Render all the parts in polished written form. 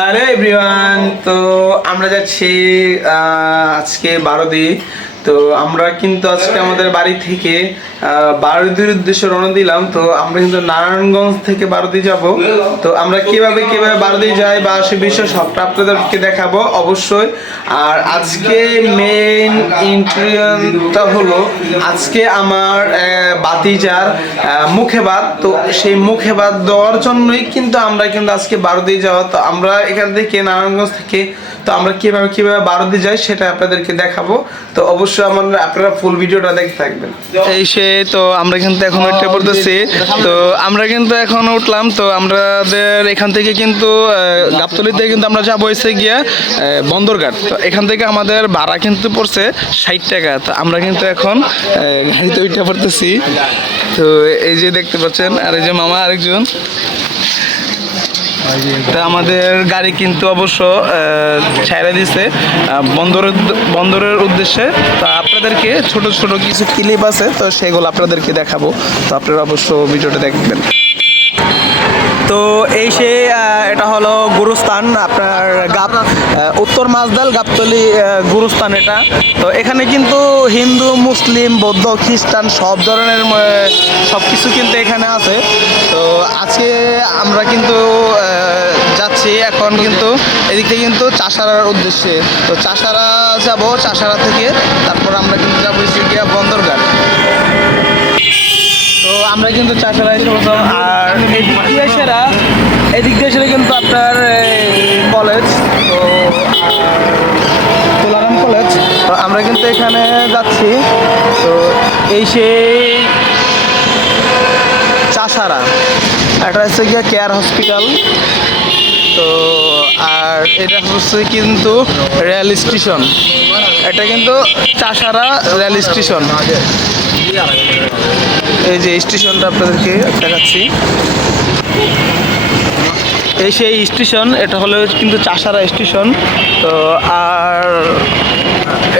Hello everyone, তো আমরা যাচ্ছি আজকে বারোদি। তো আমরা কিন্তু আজকে আমাদের বাড়ি থেকে বারোদির উদ্দেশ্যে রওনা দিলাম। তো আমরা কিন্তু নারায়ণগঞ্জ থেকে বারোদি যাব। তো আমরা কিভাবে বারোদি যাই বা সে বিষয়ে সবটা আপনাদেরকে দেখাবো অবশ্যই। আর আজকে মেইন ইন্টারভিউটা হলো আজকে আমার বাতিজার মুখে ভাত। তো সেই মুখে ভাত দেওয়ার জন্যই কিন্তু আমরা কিন্তু আজকে বারোদি যাওয়া। তো আমরা এখান থেকে নারায়ণগঞ্জ থেকে তো আমরা কিভাবে বারোদি যাই সেটা আপনাদেরকে দেখাবো। তো অবশ্যই আপনারা ফুল ভিডিওটা দেখতে থাকবেন। এই সে তো আমরা কিন্তু এখন উঠতে পড়তেছি। তো আমরা কিন্তু এখন উঠলাম। তো আমাদের এখান থেকে কিন্তু গাবতলীতে কিন্তু আমরা যাবো এসে গিয়া বন্দরঘাট। তো এখান থেকে আমাদের ভাড়া কিন্তু পড়ছে 60 টাকা। তো আমরা কিন্তু এখন গাড়িতে উঠতে পড়তেছি। তো এই যে দেখতে পাচ্ছেন, আর এই যে মামা আরেকজন। তা আমাদের গাড়ি কিন্তু অবশ্য ছেড়ে দিছে বন্দরের উদ্দেশ্যে। তো আপনাদেরকে ছোট ছোট কিছু ক্লিপ আছে, তো সেগুলো আপনাদেরকে দেখাবো। তো আপনারা অবশ্য ভিডিওটা দেখবেন। তো এই সে এটা হলো গুরুস্থান আপনার উত্তর মাছদাল গাবতলী গুরুস্থান এটা। তো এখানে কিন্তু হিন্দু, মুসলিম, বৌদ্ধ, খ্রিস্টান সব ধরনের সব কিছু কিন্তু এখানে আছে। তো আজকে আমরা কিন্তু যাচ্ছি এখন কিন্তু এদিক থেকে কিন্তু চাষারার উদ্দেশ্যে। তো চাষারা যাব, চাষারা থেকে তারপর আমরা কিন্তু যাবো গিয়া বন্দরঘাট। তো আমরা কিন্তু চাষারা এসে বলতাম। আর এদিক দিয়ে এসে কিন্তু আপনার কলেজ, তো তুলারাম কলেজ। তো আমরা কিন্তু এখানে যাচ্ছি। তো এই সেই চাষারা, এটা হচ্ছে গিয়ে কেয়ার হসপিটাল। তো আর এটা হচ্ছে কিন্তু রেল স্টেশন, এটা কিন্তু চাষারা রেল স্টেশন। এই যে স্টেশনটা আপনাদেরকে দেখাচ্ছি, এই সেই স্টেশন। এটা হলো কিন্তু চাষারা স্টেশন। তো আর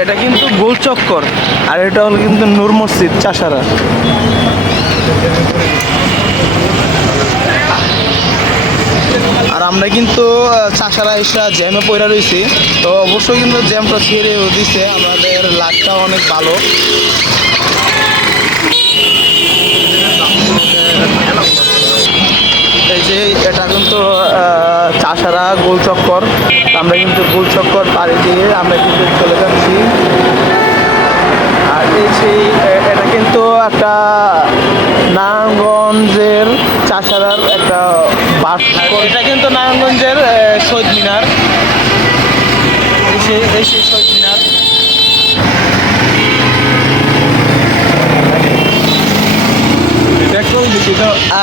এটা কিন্তু গোলচক্কর, আর এটা হলো কিন্তু নূর মসজিদ চাষারা। আর আমরা কিন্তু চাষারা এসে জ্যামে পড়ে রয়েছি। তো অবশ্যই কিন্তু জ্যামটা ছেড়ে দিচ্ছে, আমাদের লাকটাও অনেক ভালো। এই যে এটা কিন্তু চাষারা গোলচক্কর। আমরা কিন্তু গোলচক্কর পাড়ি দিয়ে আমরা কিন্তু চলে যাচ্ছি। আর এই সেই এটা কিন্তু একটা নারায়ণগঞ্জের চাষারার একটা বাস। এটা কিন্তু নারায়ণগঞ্জের শহীদ মিনার, এই সেই শহীদ মিনার।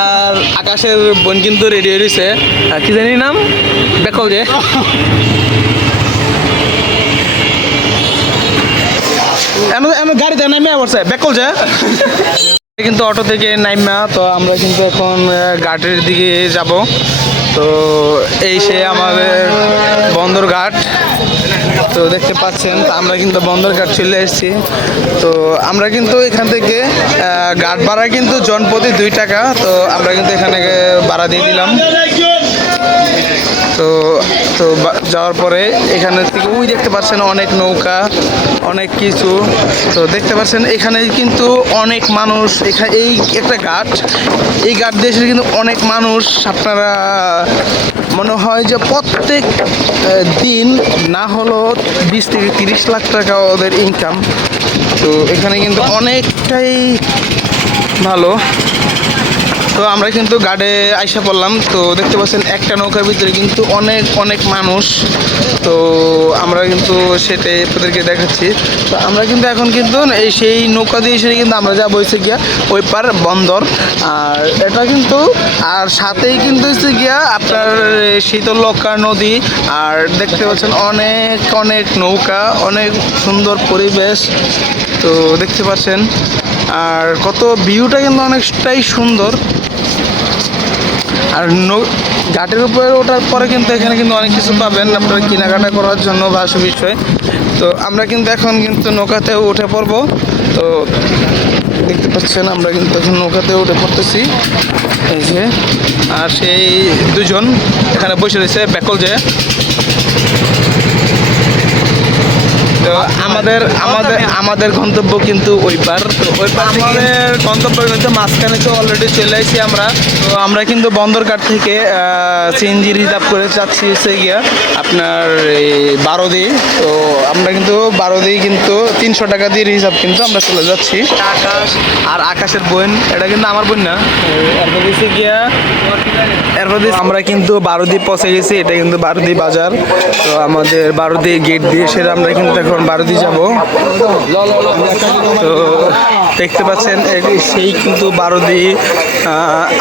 আর আকাশের বোন কিন্তু রেডি হয়ে রয়েছে, কি জানি নাম, বেকল যে। গাড়িতে নামে পড়ছে বেকল যে কিন্তু অটো থেকে নাইমা। তো আমরা কিন্তু এখন ঘাটের দিকে যাব। তো এই সে আমাদের বন্দরঘাট। তো দেখতে পাচ্ছেন আমরা কিন্তু বন্দরঘাট চলে এসেছি। তো আমরা কিন্তু এখান থেকে ঘাট ভাড়া কিন্তু জনপ্রতি 2 টাকা। তো আমরা কিন্তু এখানে ভাড়া দিয়ে দিলাম। তো তো যাওয়ার পরে এখানে থেকে ওই দেখতে পাচ্ছেন অনেক নৌকা, অনেক কিছু। তো দেখতে পাচ্ছেন এখানে কিন্তু অনেক মানুষ। এখানে এই একটা ঘাট, এই ঘাট দেশের কিন্তু অনেক মানুষ। আপনারা মনে হয় যে প্রত্যেক দিন না হলো 20 থেকে 30 লাখ টাকা ওদের ইনকাম। তো এখানে কিন্তু অনেকটাই ভালো। তো আমরা কিন্তু ঘাটে আইসা পড়লাম। তো দেখতে পাচ্ছেন একটা নৌকার ভিতরে কিন্তু অনেক মানুষ। তো আমরা কিন্তু সেটাই আপনাদেরকে দেখাচ্ছি। তো আমরা কিন্তু এখন কিন্তু এই সেই নৌকা দিয়ে এসে কিন্তু আমরা যা বইছে গিয়া ওই পার বন্দর। আর এটা কিন্তু আর সাথেই কিন্তু হচ্ছে গিয়া আপনার শীতলক্ষ্যা নদী। আর দেখতে পাচ্ছেন অনেক নৌকা, অনেক সুন্দর পরিবেশ। তো দেখতে পাচ্ছেন আর কত ভিউটা কিন্তু অনেকটাই সুন্দর। আর ঘাটের উপরে ওঠার পরে কিন্তু এখানে কিন্তু অনেক কিছু পাবেন আপনারা কেনাকাটা করার জন্য বা বিষয়। তো আমরা কিন্তু এখন কিন্তু নৌকাতেও উঠে পড়বো। তো দেখতে পাচ্ছেন আমরা কিন্তু এখন নৌকাতে উঠে পড়তেছি, এই যে। আর সেই দুজন এখানে বসে রয়েছে ব্যাকল যে। তো আমাদের আমাদের আমাদের গন্তব্য কিন্তু ওই পার, তো ওই পার আমাদের গন্তব্য কিন্তু মাঝখানে তো অলরেডি চলে আসছি আমরা। তো আমরা কিন্তু বন্দরঘাট থেকে সিএনজি রিজার্ভ করে যাচ্ছি হচ্ছে গিয়া আপনার এই বারোদি। তো আমরা কিন্তু বারোদি কিন্তু 300 টাকা দিয়ে রিজার্ভ কিন্তু আমরা চলে যাচ্ছি। আকাশ আর আকাশের বোন, এটা কিন্তু আমার বোন না। এরপর দিচ্ছে গিয়া আমরা কিন্তু বারোদি পৌঁছে গেছি, এটা কিন্তু বারোদি বাজার। তো আমাদের বারোদি গেট দিয়ে সেটা আমরা কিন্তু এখন বারোদি যাব। তো দেখতে পাচ্ছেন সেই কিন্তু বারোদি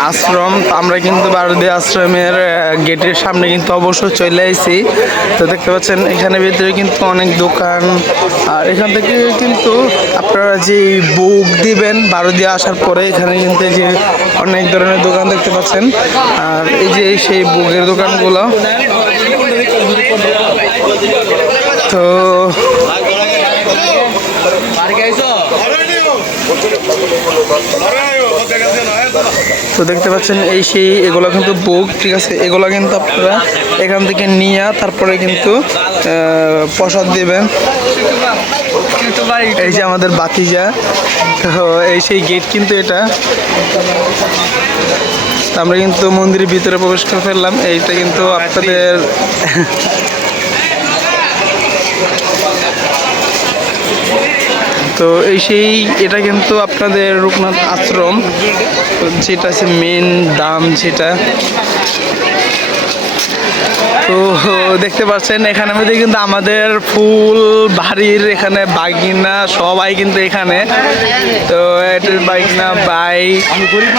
আশ্রম। আমরা কিন্তু বারোদি আশ্রমের গেটের সামনে কিন্তু অবশ্যই চলে আসছি। তো দেখতে পাচ্ছেন এখানে ভিতরে কিন্তু অনেক দোকান, আর এখান থেকে কিন্তু আপনারা যে বুক দিবেন বারোদি আসার পরে এখানে কিন্তু যে অনেক ধরনের দোকান দেখতে পাচ্ছেন। আর এই যে সেই বুকের দোকানগুলো, তো তো দেখতে পাচ্ছেন এই সেই এগুলো কিন্তু বুক, ঠিক আছে। এগুলো কিন্তু আপনারা এখান থেকে নিয়ে তারপরে কিন্তু প্রসাদ দিবেন। এই যে আমাদের বাতিজা, তো এই সেই গেট কিন্তু এটা। আমরা কিন্তু মন্দিরের ভিতরে প্রবেশ করে ফেললাম। এইটা কিন্তু আপনাদের তো এই সেই এটা কিন্তু আপনাদের রূপনাথ আশ্রম, যেটা আছে মেন দাম যেটা। তো দেখতে পাচ্ছেন এখানে মধ্যে কিন্তু আমাদের ফুল বাড়ির এখানে বাগিনা সবাই কিন্তু এখানে। তো এটার বাগিনা বাই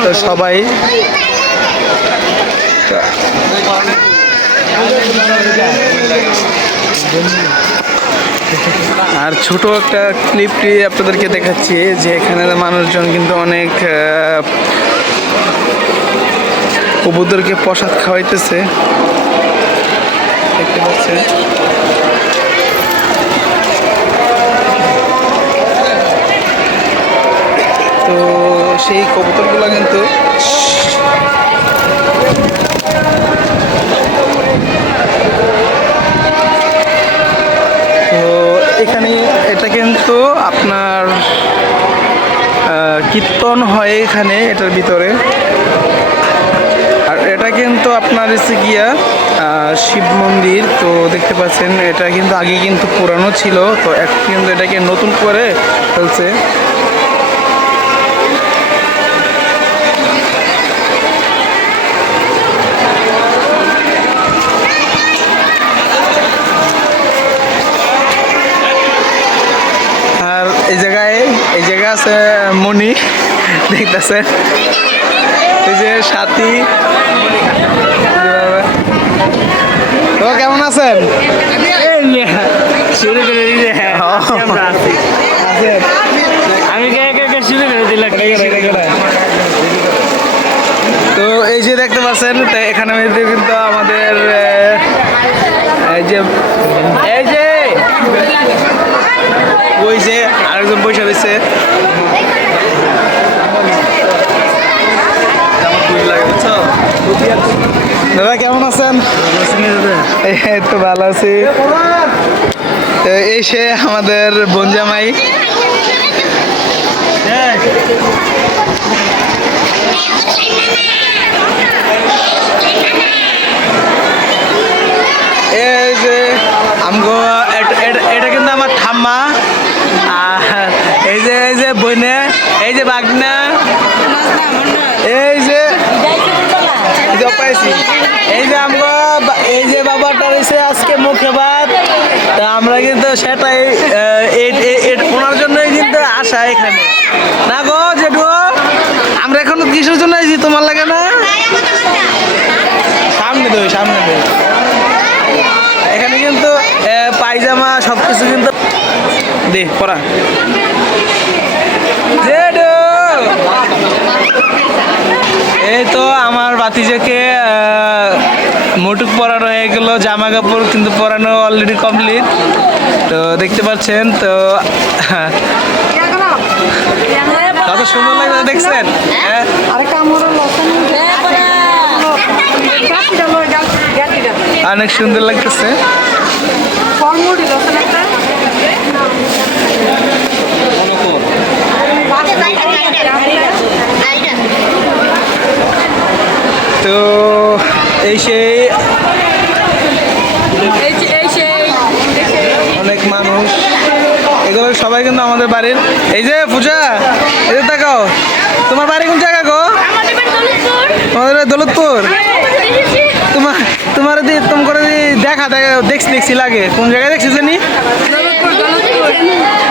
তো সবাই। আর ছোট একটা ক্লিপটি আপনাদেরকে দেখাচ্ছি যে এখানে মানুষজন কিন্তু অনেক কবুতরকে প্রসাদ খাওয়াইতেছে, দেখতে পাচ্ছেন। তো সেই কবুতরগুলো কিন্তু এখানে এটা কিন্তু আপনার কীর্তন হয় এখানে এটার ভিতরে। আর এটা কিন্তু আপনার এসে গিয়া শিব মন্দির। তো দেখতে পাচ্ছেন এটা কিন্তু আগে কিন্তু পুরানো ছিল, তো এখন কিন্তু এটাকে নতুন করে ফেলছে। এই জায়গায় আছে মণি, দেখতেছে এই যে সাথী। তো কেমন আছেন? শুরু করে দিলে আমি শুরু করে দিলাম। তো এই যে দেখতে পাচ্ছেন, তো এখানে কিন্তু আমাদের এই যে ওই যে আরেকজন বসে রয়েছে। দাদা কেমন আছেন? এই তো ভালো আছি। এই সে আমাদের বনজামাই। এই যে আমগো এটা কিন্তু আমার ঠাম্মা। আর এই যে বইনে, এই যে বাগনা, এই যে পাইছি, এই যে আমরা এই যে বাবাটা রয়েছে আজকে মুখে ভাত। আমরা কিন্তু সেটাই ওনার জন্যই কিন্তু আসা এখানে না গো জেঠু। আমরা এখন কিসের জন্য আইছি তোমার লাগে না? সামনে দই এখানে কিন্তু পায়জামা সবকিছু কিন্তু দে পরা জেঠু। এই তো আমার ভাতিজাকে মুটুক পরানো হয়ে গেল, জামা কাপড় কিন্তু পরানো অলরেডি কমপ্লিট। তো দেখতে পাচ্ছেন, তো সুন্দর লাগছে দেখছেন? হ্যাঁ অনেক সুন্দর লাগতেছে। তো এই সেই অনেক মানুষ, এগুলো সবাই কিন্তু আমাদের বাড়ির। এই যে পূজা, এই যে তাকাও, তোমার বাড়ি কোন জায়গা গো? তোমাদের বাড়ি দৌলতপুর। তোমার তোমার দেখা দেখছি লাগে, কোন জায়গায় দেখছি জানি?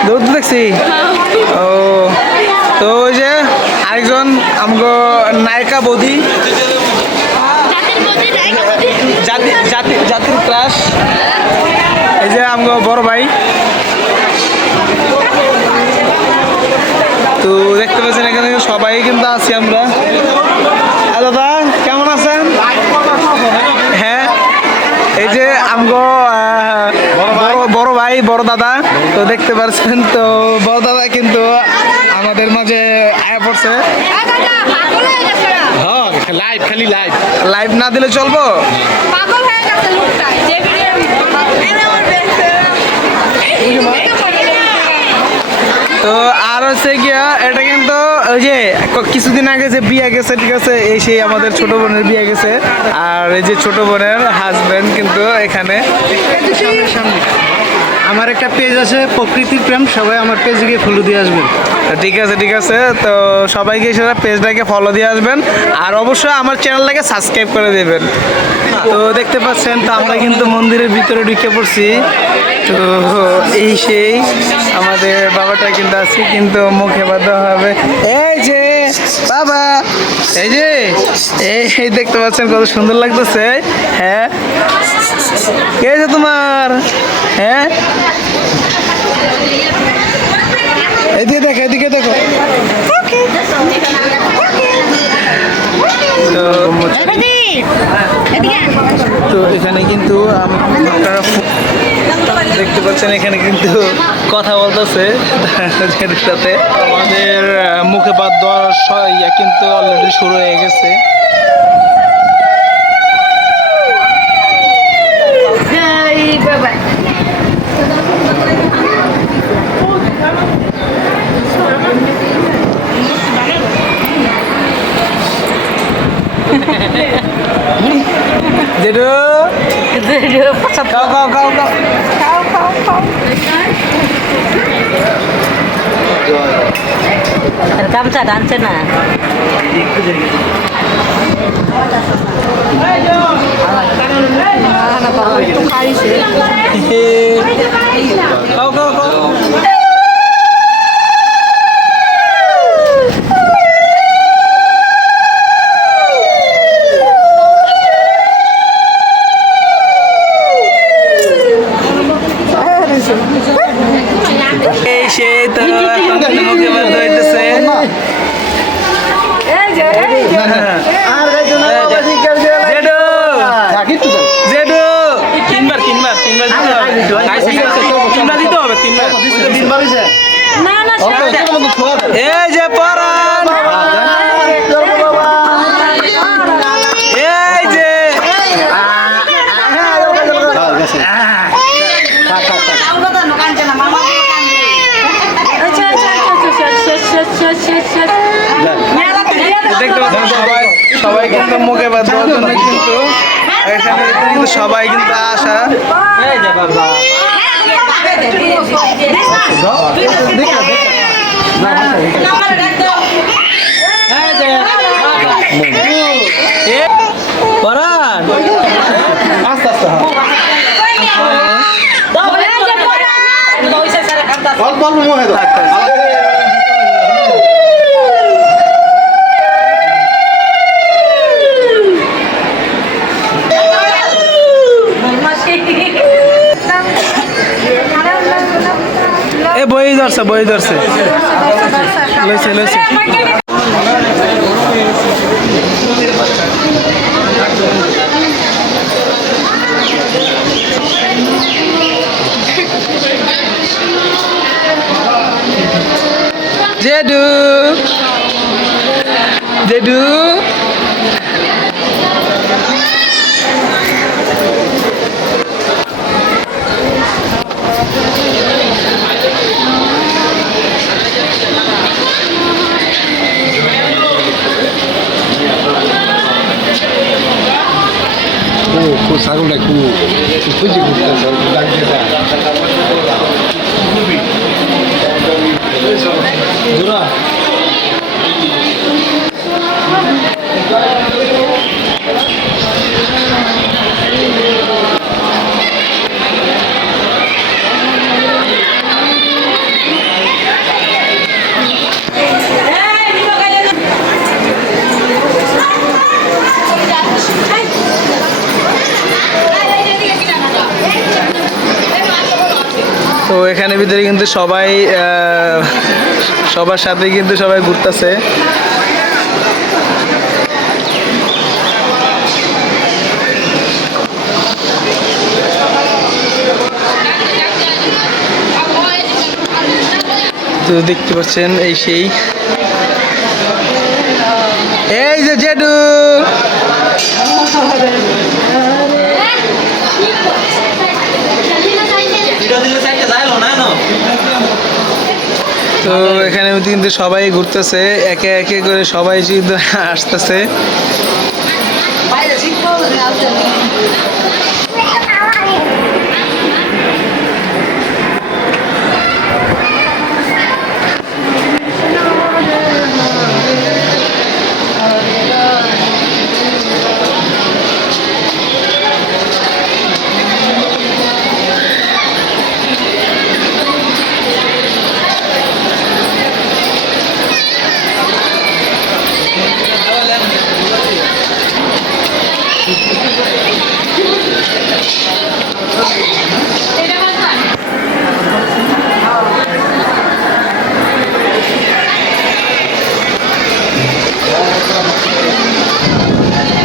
দৌলতপুর দেখছি। ও তো ওই যে আরেকজন আমগো নায়িকা বৌদি, জাতির ক্রাশ, এই যে আমগো বড় ভাই। তো দেখতে পাচ্ছেন এখানে সবাই কিন্তু আছি আমরা। দাদা কেমন আছেন? হ্যাঁ, এই যে আমগো বড় ভাই, বড় দাদা। তো দেখতে পাচ্ছেন, তো বড় দাদা কিন্তু আমাদের মাঝে আয়া পড়ছে। লাইভ খালি লাইভ না দিলে চলবো? তো আর হচ্ছে গিয়া এটা কিন্তু ওই যে কিছুদিন আগে যে বিয়ে গেছে, ঠিক আছে, এই সেই আমাদের ছোট বোনের বিয়ে গেছে। আর এই যে ছোট বোনের হাজবেন্ড কিন্তু এখানে। সামনে আমার একটা পেজ আছে প্রকৃতির প্রেম, সবাই আমার পেজে গিয়ে ফলো দিয়ে আসবেন। ঠিক আছে ঠিক আছে, তো সবাইকে সেটা পেজটাকে ফলো দিয়ে আসবেন, আর অবশ্যই আমার চ্যানেলটাকে সাবস্ক্রাইব করে দেবেন। তো দেখতে পাচ্ছেন, তো আমরা কিন্তু মন্দিরের ভিতরে ঢুকে পড়ছি। তো এই সেই আমাদের বাবাটা কিন্তু আছে, কিন্তু মুখে বাধ্য হবে। এই যে বাবা, এই যে এই দেখতে পাচ্ছেন কত সুন্দর লাগতেছে। হ্যাঁ, কে যে তোমার? হ্যাঁ, এদিকে দেখো, এদিকে দেখো। তো এখানে কিন্তু আপনারা দেখতে পাচ্ছেন, এখানে কিন্তু কথা বলতেছে সাথে। আমাদের মুখে বাদ দেওয়ার ইয়া কিন্তু অলরেডি শুরু হয়ে গেছে। জেঠু খাও খাও খাও খাও। গামছা টানছে না। খাও খাও খাও। এই সে তো মুখে বাদ হইতেছে। জেডু তিনবার দিতে হবে। এই যে পরান, এই যে দেখতে পাচ্ছেন সবাই কিন্তু মুখে বাদ দেওয়ার জন্য কিন্তু এখানে কিন্তু সবাই কিন্তু আসা। পরান আস্তে আস্তে অল্প অল্প মুখে দাও। এ বই ধরছে লইছে জেডু জেডু ছাগলটা খুব খুঁজে ঘুরতেছে জোড়া তো এখানে ভিতরে কিন্তু সবাই সবার সাথে কিন্তু সবাই ঘুরতেছে। তো দেখতে পাচ্ছেন এই সেই এই যে জেডু তো এখানে কিন্তু সবাই ঘুরতেছে, একে একে করে সবাই কিন্তু আসতেছে।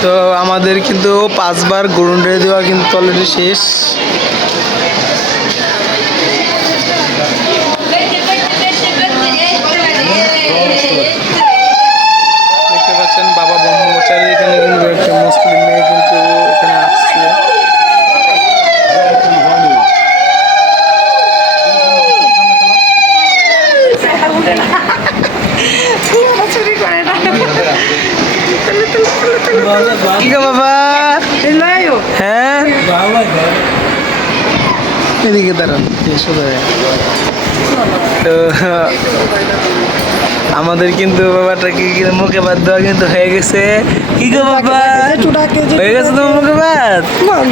তো আমাদের কিন্তু 5 বার গ্রুন্ডে দেওয়া কিন্তু অলরেডি শেষ। দেখতে পাচ্ছেন বাবা ব্রহ্মচারী এখানে কিন্তু একটা মুসলিম মেয়ে কিন্তু এখানে আসছে। কি গো বাবা? হ্যাঁ এদিকে দাঁড়ান তো আমাদের কিন্তু বাবাটা কি মুখে ভাত দেওয়া কিন্তু হয়ে গেছে। কি গো বাবা হয়ে গেছে তোমার মুখে ভাত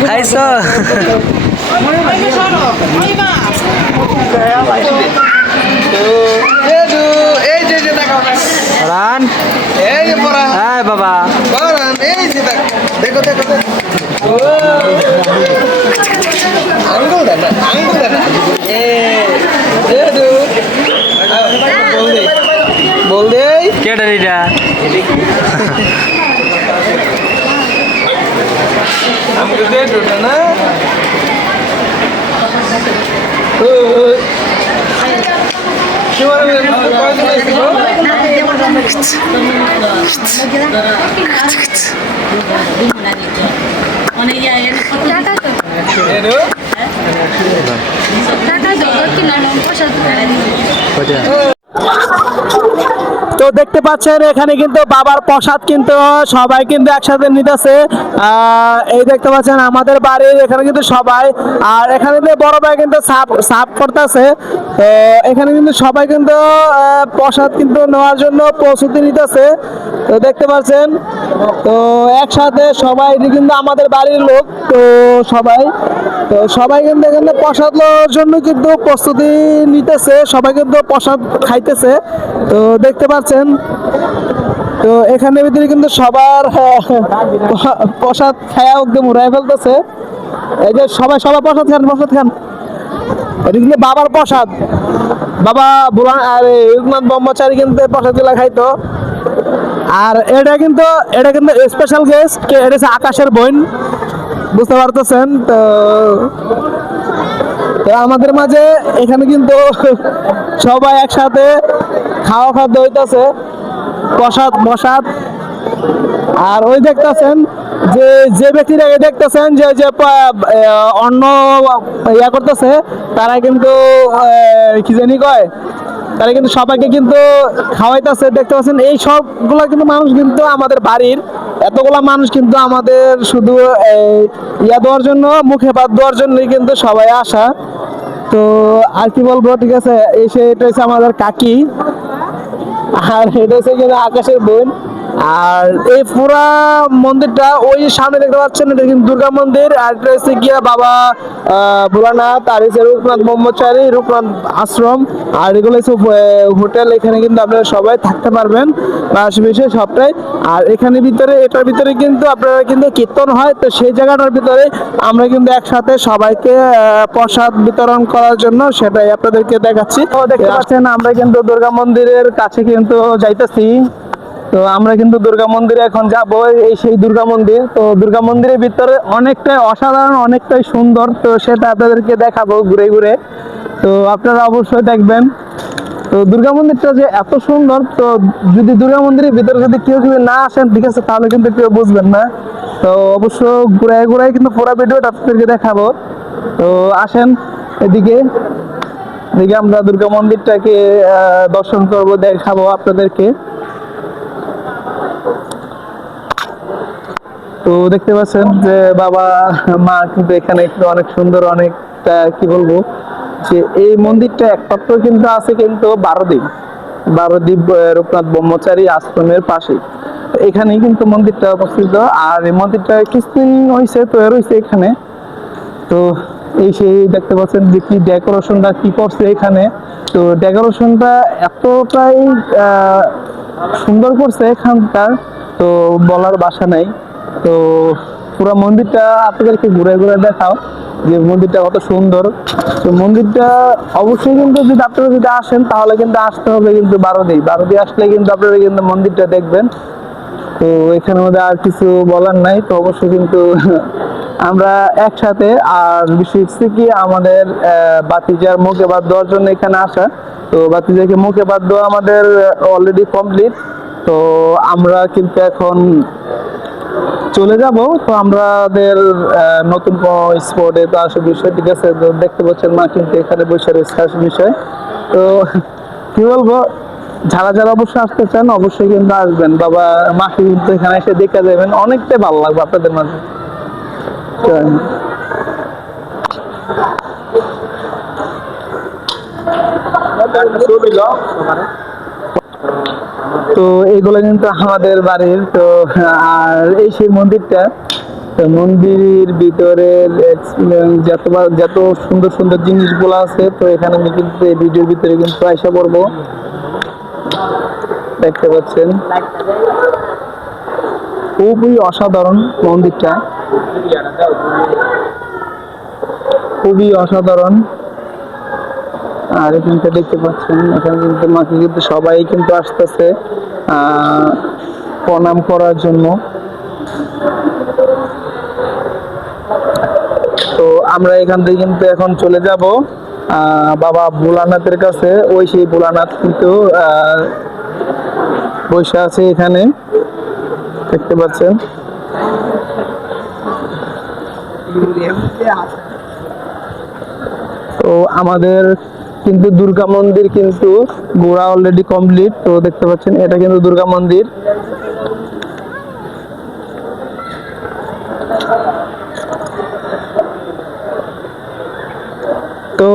খাইছ? এই যে দেখো রান এই যে পড়া হ্যাঁ বাবা পড়ান এই যে দেখো দেখো দেখো আঙ্গুল দেন আঙ্গুল দেন বল দে কেডা এটা আমাকে দে ওটা না কি বলে তো দেখতে পাচ্ছেন এখানে কিন্তু বাবার প্রসাদ কিন্তু সবাই কিন্তু একসাথে নিতেছে। এই দেখতে পাচ্ছেন আমাদের বাড়ির এখানে কিন্তু সবাই, আর এখানে কিন্তু বড় ভাই কিন্তু সাফ করতেছে। তো এখানে কিন্তু সবাই কিন্তু প্রসাদ কিন্তু নেওয়ার জন্য প্রস্তুতি নিতেছে। তো দেখতে পাচ্ছেন তো একসাথে সবাই কিন্তু আমাদের বাড়ির লোক তো সবাই কিন্তু এখানে প্রসাদ নেওয়ার জন্য কিন্তু প্রস্তুতি নিতেছে, সবাই কিন্তু প্রসাদ খাইতেছে। তো দেখতে পাচ্ছেন তো এখানে ভিতরে কিন্তু সবার প্রসাদ খায়া একদম উড়াই ফেলতেছে। এই যে সবাই প্রসাদ খান এটা কিন্তু বাবার প্রসাদ। বাবা বুড়ান আর রঘুনাথ ব্রহ্মচারী কিন্তু প্রসাদ গুলা খাইতো। আর এটা কিন্তু স্পেশাল গেস্ট, এটা হচ্ছে আকাশের বোন, বুঝতে পারতেছেন। তো আমাদের মাঝে এখানে কিন্তু সবাই একসাথে খাওয়া খাদ্য হইতেছে, প্রসাদ আর ওই দেখতেছেন যে যে ব্যক্তিটাকে দেখতেছেন যে যে অন্য ইয়া করতেছে, তারা কিন্তু কি জানি কয়, তারা কিন্তু সবাইকে কিন্তু খাওয়াইতেছে। দেখতে পাচ্ছেন এই সবগুলা কিন্তু মানুষ কিন্তু আমাদের বাড়ির এতগুলা মানুষ কিন্তু আমাদের শুধু ইয়া দেওয়ার জন্য, মুখে ভাত দেওয়ার জন্যই কিন্তু সবাই আসা। তো আর কি বলবো, ঠিক আছে, এটা হচ্ছে আমাদের কাকি, আর এটা হচ্ছে কিন্তু আকাশের বোন। আর এই পুরা মন্দিরটা ওই সামনে দেখতে পাচ্ছেন, এটা কিন্তু দুর্গা মন্দির। আর এটা হচ্ছে গিয়া বাবা ভোলানাথ, আর হচ্ছে রূপনাথ ব্রহ্মচারী, রূপনাথ আশ্রম। আর এগুলো হচ্ছে হোটেল, এখানে কিন্তু আপনারা সবাই থাকতে পারবেন বা আশেপাশে সবটাই। আর এখানে ভিতরে, এটার ভিতরে কিন্তু আপনারা কিন্তু কীর্তন হয়, তো সেই জায়গাটার ভিতরে আমরা কিন্তু একসাথে সবাইকে প্রসাদ বিতরণ করার জন্য সেটাই আপনাদেরকে দেখাচ্ছি। তো দেখতে পাচ্ছেন আমরা কিন্তু দুর্গা মন্দিরের কাছে কিন্তু যাইতেছি। তো আমরা কিন্তু দুর্গা মন্দিরে এখন যাব, এই সেই দুর্গা মন্দির। তো দুর্গা মন্দিরের ভিতরে অনেকটাই অসাধারণ, অনেকটাই সুন্দর, তো সেটা আপনাদেরকে দেখাবো ঘুরে ঘুরে। তো আপনারা অবশ্যই দেখবেন। তো দুর্গা মন্দিরটা যে এত সুন্দর, তো যদি দুর্গা মন্দিরের ভিতরে যদি কেউ যদি না আসেন, ঠিক আছে, তাহলে কিন্তু কেউ বুঝবেন না। তো অবশ্য ঘুরায় ঘুরায় কিন্তু পুরো ভিডিওটা আপনাদেরকে দেখাবো। তো আসেন এদিকে, এদিকে আমরা দুর্গা মন্দিরটাকে দর্শন করবো, দেখাবো আপনাদেরকে। তো দেখতে পাচ্ছেন যে বাবা মা কিন্তু এখানে অনেক সুন্দর, অনেকটা কি বলবো, যে এই মন্দিরটা একমাত্র কিন্তু আছে কিন্তু বারোদ্বীপ রূপনাথ ব্রহ্মচারী আশ্রমের পাশে, এখানেই কিন্তু মন্দিরটা অবস্থিত। আর এই মন্দিরটা কিছুদিন হয়েছে তৈরি হয়েছে এখানে। তো এই সেই দেখতে পাচ্ছেন যে কি ডেকোরেশনটা কি করছে এখানে। তো ডেকোরেশনটা এতটাই সুন্দর করছে এখানকার, তো বলার ভাষা নাই। তো পুরো মন্দিরটা আপনাদেরকে ঘুরে ঘুরে দেখাও যে মন্দিরটা কত সুন্দর। তো মন্দিরটা অবশ্যই কিন্তু যদি আপনারা যদি আসেন, তাহলে কিন্তু আসতে হবে কিন্তু বারোদি আসলে কিন্তু আপনারা কিন্তু মন্দিরটা দেখবেন। তো এখানের মধ্যে আর কিছু বলার নাই। তো অবশ্যই কিন্তু আমরা একসাথে, আর বিশেষ কি আমাদের বাতিজার মুখে বাদ দেওয়ার জন্য এখানে আসা। তো বাতিজাকে মুখে বাদ দেওয়া আমাদের অলরেডি কমপ্লিট। তো আমরা কিন্তু এখন চলে যাব। তো আমাদের নতুন স্পটে তো আসে বিষয়, ঠিক আছে। তো দেখতে পাচ্ছেন মা কিন্তু এখানে বসে রয়েছে আসে বিষয়। তো কি বলবো, যারা যারা অবশ্যই আসতে চান অবশ্যই কিন্তু আসবেন। বাবা মাকে কিন্তু এখানে এসে দেখে যাবেন, অনেকটাই ভালো লাগবে আপনাদের মাঝে। তো এগুলো কিন্তু আমাদের বাড়ির। তো আর এই সেই মন্দিরটা, তো মন্দিরের ভিতরে যত সুন্দর সুন্দর জিনিসগুলো আছে, তো এখানে আমি কিন্তু এই ভিডিওর ভিতরে কিন্তু আশা করবো। দেখতে পাচ্ছেন খুবই অসাধারণ মন্দিরটা, খুবই অসাধারণ। আর এখানটা দেখতে পাচ্ছেন, এখানে কিন্তু মাকে কিন্তু সবাই কিন্তু আসতেছে প্রণাম করার জন্য। তো আমরা এখান থেকে কিন্তু এখন চলে যাব বাবা ভোলানাথের কাছে। ওই সেই ভোলানাথ কিন্তু বসে আছে এখানে, দেখতে পাচ্ছেন। তো আমাদের কিন্তু দুর্গা মন্দির কিন্তু ঘোরা অলরেডি কমপ্লিট। তো দেখতে পাচ্ছেন এটা কিন্তু দুর্গা মন্দির। তো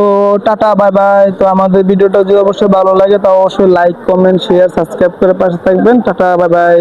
টাটা, বাই বাই। তো আমাদের ভিডিওটা যদি অবশ্যই ভালো লাগে, তো অবশ্যই লাইক, কমেন্ট, শেয়ার, সাবস্ক্রাইব করে পাশে থাকবেন। Tata, bye bye.